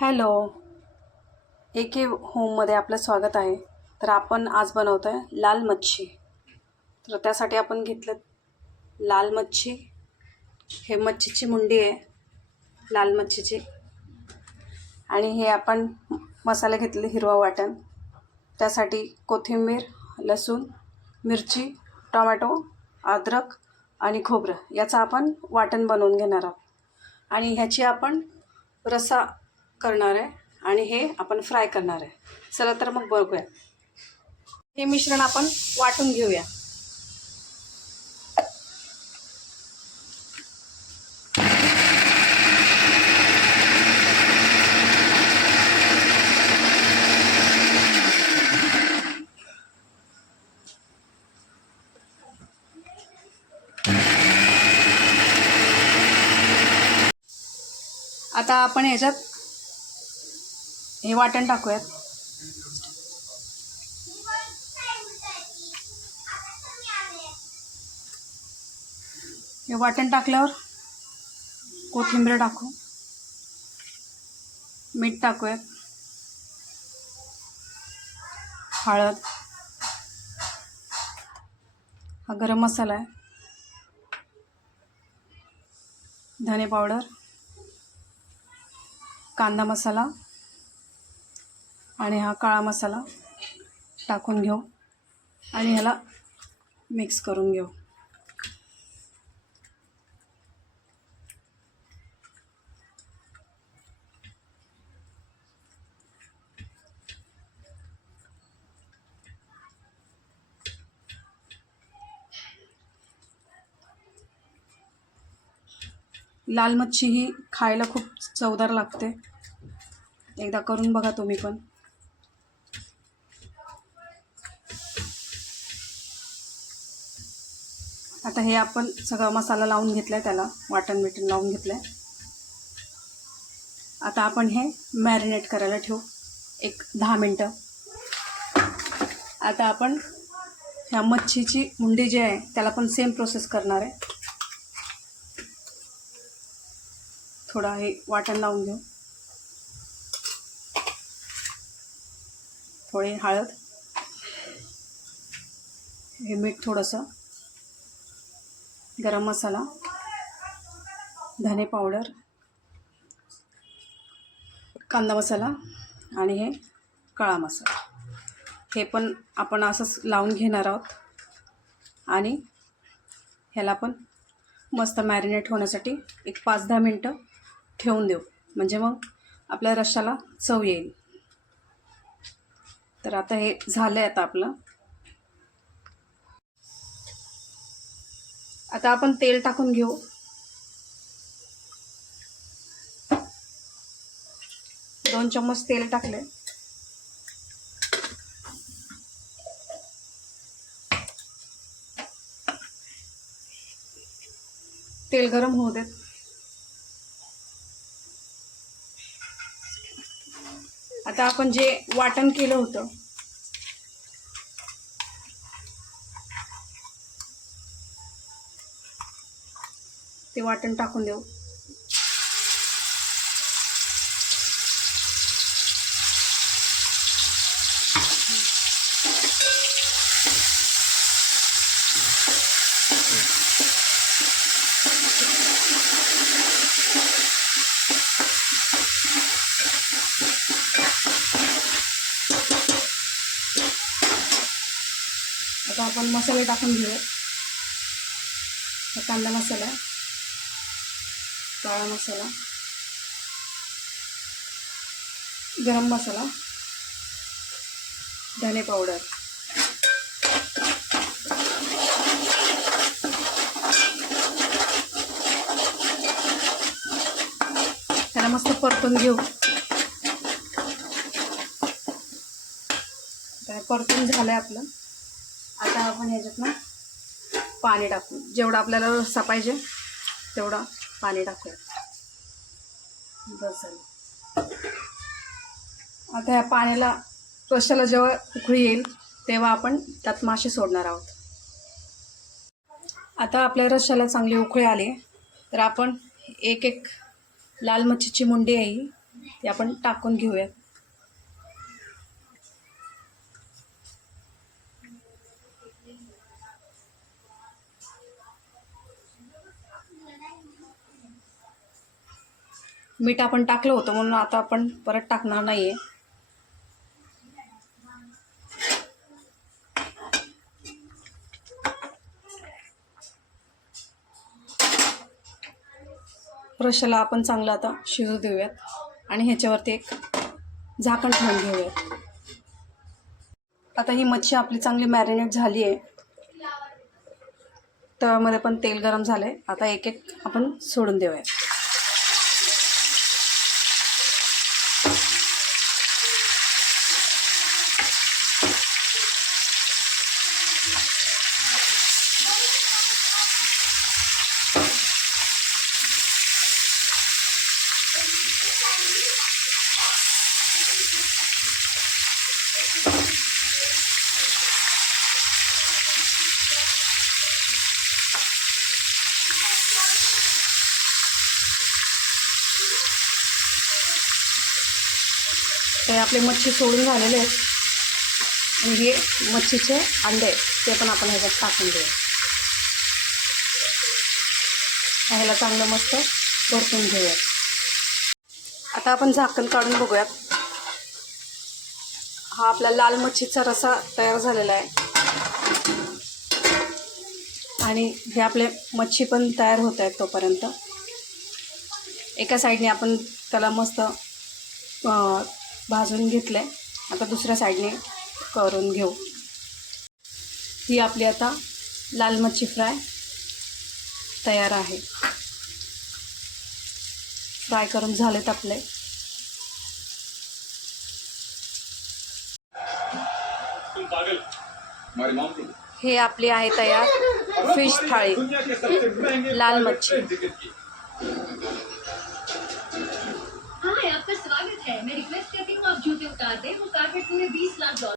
Hello, AK होममध्ये आपलं स्वागत आहे. तर आपण आज बनवतो आहे लाल मच्छी. तर त्यासाठी आपण घेतलं लाल मच्छी. हे मच्छीची मुंडी आहे लाल मच्छीची. आणि हे आपण मसाले घेतले हिरवा वाटण. त्यासाठी कोथिंबीर, लसूण, मिरची, टोमॅटो, अद्रक आणि खोबरं याचं आपण वाटण बनवून घेणार आहोत. आणि ह्याची आपण रस्सा करणार आहे आणि हे आपण फ्राय करणार आहे. चला तर मग बघूया. हे मिश्रण आपण वाटून घेऊया. आता आपण ह्याच्यात हे वाटण टाकूयात. हे वाटण टाकल्यावर कोथिंबीर टाकू, मीठ टाकूयात, हळद, हा गरम मसाला आहे, धने पावडर, कांदा मसाला आणि हा काळा मसाला टाकून घेऊ आणि ह्याला मिक्स करून घेऊ. लाल मच्छी ही खायला खूप चवदार लागते. एकदा करून बघा तुम्ही पण. आता हे आपण सगळा मसाला लावून घेतलाय, त्याला वाटण बिटण लावून घेतलंय. आता आपण हे मॅरिनेट करायला ठेवू 10 मिनटं. आता आपण ह्या मच्छीची मुंडी जी आहे त्याला पण सेम प्रोसेस करणार आहे. थोडा हे वाटण लावून घेऊ, थोडी हळद, हे मीठ थोडंसं, गरम मसाला, धने पावडर, कांदा मसाला आणि हे काळा मसाला. हे पण आपण असंच लावून घेणार आहोत आणि ह्याला पण मस्त मॅरिनेट होण्यासाठी 5-10 मिनटं ठेवून देऊ, म्हणजे मग आपल्या रश्श्याला चव येईल. तर आता हे झालं आहे. आता आपलं आता आपण तेल टाकून घेऊ. दोन चम्मच तेल टाकले. तेल गरम होऊ देत. आता आपण जे वाटण केलं होतं ते वाटण टाकून देऊ. आता आपण मसाले टाकून घेऊ. कांदा मसाला, काळा मसाला, गरम मसाला, धने पावडर, त्याला मस्त परतून घेऊ. परतून झालंय आपलं. आता आपण ह्याच्यात पाणी टाकू. जेवढा आपल्याला रस्सा पाहिजे तेवढा पाणी टाकूया. बस झालं. आता ह्या पाण्याला, रश्श्याला जेव्हा उकळी येईल तेव्हा आपण त्यात मासे सोडणार आहोत. आता आपल्या रश्श्याला चांगली उकळी आली तर आपण एक लाल मच्छीची मुंडी आहे ते आपण टाकून घेऊयात. मीठ आपण टाकलं होतं म्हणून आता आपण परत टाकणार नाहीये. रश्श्याला आपण चांगलं आता शिजू देऊयात आणि ह्याच्यावरती एक झाकण ठेवून घेऊयात. आता ही मच्छी आपली चांगली मॅरिनेट झाली आहे. तव्यामध्ये पण तेल गरम झालंय. आता एक एक आपण सोडून देऊयात. ते आपले मच्छी सोडून झालेले आहेत आणि हे मच्छीचे अंडे आहेत ते पण आपण ह्याच्यात टाकून देऊ. ह्याला चांगलं मस्त परतून घेऊयात. आता आपण झाकण काढून बघूयात. हा आपला लाल मच्छीचा रसा तयार झालेला आहे आणि हे आपले मच्छी पण तयार होत आहेत. तोपर्यंत एका साईडने आपण त्याला मस्त भाजून घेतलं आहे. आता दुसऱ्या साईडने करून घेऊ. ही आपली आता लाल मच्छी फ्राय तयार आहे. फ्राय करून झालेत आपले. हे आपली आहे तयार फिश थाळी, लाल मच्छी. हाय, आपका स्वागत है. मैं रिक्वेस्ट करती हूँ आप जूते उतार दें. वो कारपेट पूरे $20 लाख